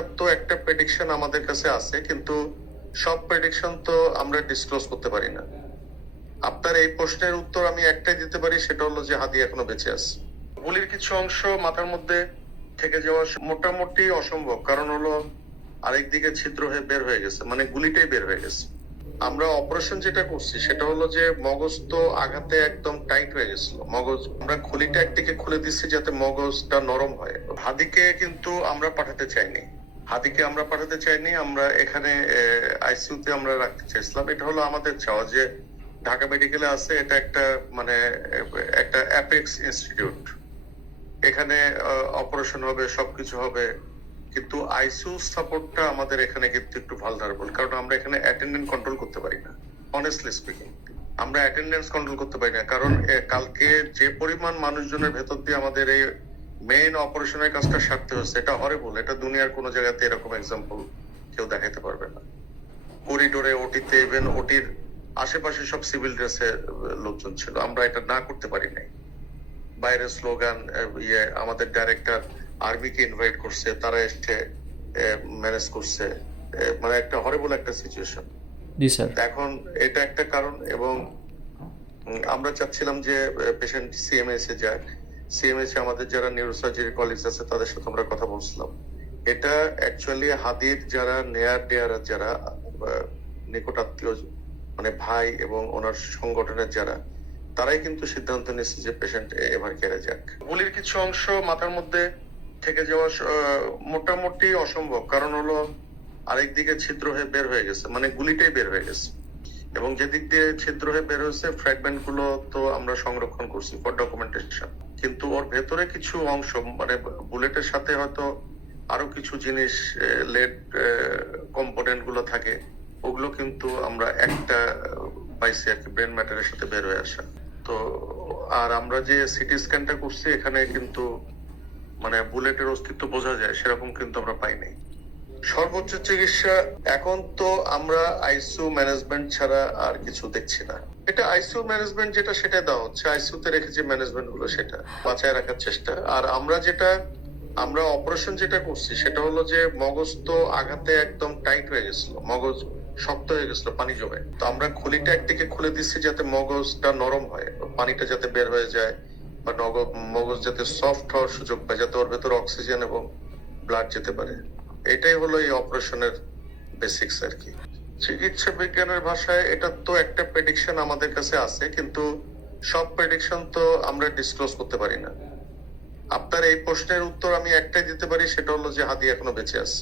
এটা তো একটা প্রেডিকশন আমাদের কাছে আছে, কিন্তু সব প্রেডিকশন তো আমরা ডিসক্লোজ করতে পারি না। আপনার এই প্রশ্নের উত্তর আমি একটাই দিতে পারি, সেটা হলো যে হাদি এখনো বেঁচে আছে। গুলির কিছু অংশ মাথার মধ্যে থেকে যাওয়া মোটামুটি অসম্ভব, কারণ হলো আরেকদিকে ছিদ্র হয়ে বের হয়ে গেছে, মানে গুলিটাই বের হয়ে গেছে। আমরা অপারেশন যেটা করছি সেটা হলো যে মগজ তো আঘাতে একদম টাইট হয়ে গেছিল, মগজ আমরা খুলিটা একদিকে খুলে দিচ্ছি যাতে মগজটা নরম হয়। হাদিকে কিন্তু আমরা পাঠাতে চাইনি, আমরা এখানে আইসিইউতে আমরা রাখতে চাইছিলাম। এটা হলো আমাদের চাওয়া যে ঢাকা মেডিকেলে আছে, এটা একটা মানে একটা অ্যাপেক্স ইনস্টিটিউট, এখানে অপারেশন হবে, সবকিছু হবে, কিন্তু আইসিইউ সাপোর্টটা আমাদের এখানে কিন্তু একটু ভালনারেবল, কারণ আমরা এখানে অ্যাটেন্ডেন্ট কন্ট্রোল করতে পারি না। অনেস্টলি স্পিকিং, আমরা অ্যাটেন্ডেন্স কন্ট্রোল করতে পারি না, কারণ কালকে যে পরিমাণ মানুষজনের ভেতর দিয়ে আমাদের এই মেইন অপারেশনের কাজটা সারতে হচ্ছে, এটা হরিবল। এটা দুনিয়ার কোনো জায়গাতে এরকম এক্সাম্পল কেউ দেখাতে পারবে না। করিডোরে, ওটিতে, ইভেন ওটির আশেপাশে সব সিভিল ড্রেসে লোকজন ছিল, আমরা এটা না করতে পারি নাই। বাইরে স্লোগান, আমাদের ডাইরেক্টর আর্মিকে ইনভাইট করছে, তারা এসে ম্যানেজ করছে, মানে একটা হরিবল একটা সিচুয়েশন। জি স্যার। এখন এটা একটা কারণ, এবং আমরা চাচ্ছিলাম যে পেশেন্ট সিএমএস এ যাক। সিএমএস এ আমাদের যারা নিউরোসার্জারি কলিগস আছে তাদের সাথে আমরা কথা বলছিলাম। এটা অ্যাকচুয়ালি হাদির যারা নেয়ার ডেয়ার, যারা নিকটাত্মীয়, মানে ভাই এবং ওনার সংগঠনের যারা, তারাই কিন্তু সিদ্ধান্ত নিচ্ছে যে পেশেন্ট এভার কেয়ারে যাক। গুলির কিছু অংশ মাথার মধ্যে থেকে যাওয়া মোটামুটি অসম্ভব, কারণ হলো আরেকদিকে ছিদ্র হয়ে বের হয়ে গেছে, মানে গুলিটাই বের হয়ে গেছে, এবং যেদিক দিয়ে ছিদ্র হয়ে বের হয়েছে ফ্র্যাগমেন্ট গুলো তো আমরা সংরক্ষণ করছি ফর ডকুমেন্টেশন, কিন্তু ওর ভেতরে কিছু অংশ, মানে বুলেটের সাথে হয়তো আরো কিছু জিনিস, লেড কম্পোনেন্ট গুলো থাকে, ওগুলো কিন্তু আমরা একটা পাইছি আর কি, ব্রেন ম্যাটারের সাথে বের হয়ে আসা। তো আর আমরা যে সিটি স্ক্যানটা করছি, এখানে কিন্তু মানে বুলেটের অস্তিত্ব বোঝা যায়, সেরকম কিন্তু আমরা পাইনি। সর্বোচ্চ চিকিৎসা এখন তো আমরা আইসিইউ ম্যানেজমেন্ট ছাড়া আর কিছু দেখছি না। এটা আইসিইউ ম্যানেজমেন্ট যেটা, সেটা দেওয়া হচ্ছে, আইসিইউতে রেখে যে ম্যানেজমেন্ট গুলো সেটা বাঁচায় রাখার চেষ্টা। আর আমরা অপারেশন যেটা করছি সেটা হলো যে মগজ তো আঘাতে একদম টাইট হয়ে গেছিল, মগজ শক্ত হয়ে গেছিল পানি জমে, তো আমরা খুলিটা একদিকে খুলে দিচ্ছি যাতে মগজটা নরম হয়, পানিটা যাতে বের হয়ে যায়, বা মগজ যাতে সফট হওয়ার সুযোগ পায়, যাতে ওর ভেতর অক্সিজেন এবং ব্লাড যেতে পারে। এটাই হলো এই অপারেশনের বেসিক্স আর কি। চিকিৎসা বিজ্ঞানের ভাষায় এটা তো একটা প্রেডিকশন আমাদের কাছে আছে, কিন্তু সব প্রেডিকশন তো আমরা ডিসক্লোজ করতে পারি না। আপনার এই প্রশ্নের উত্তর আমি একটাই দিতে পারি, সেটা হলো যে হাদি এখনো বেঁচে আছে।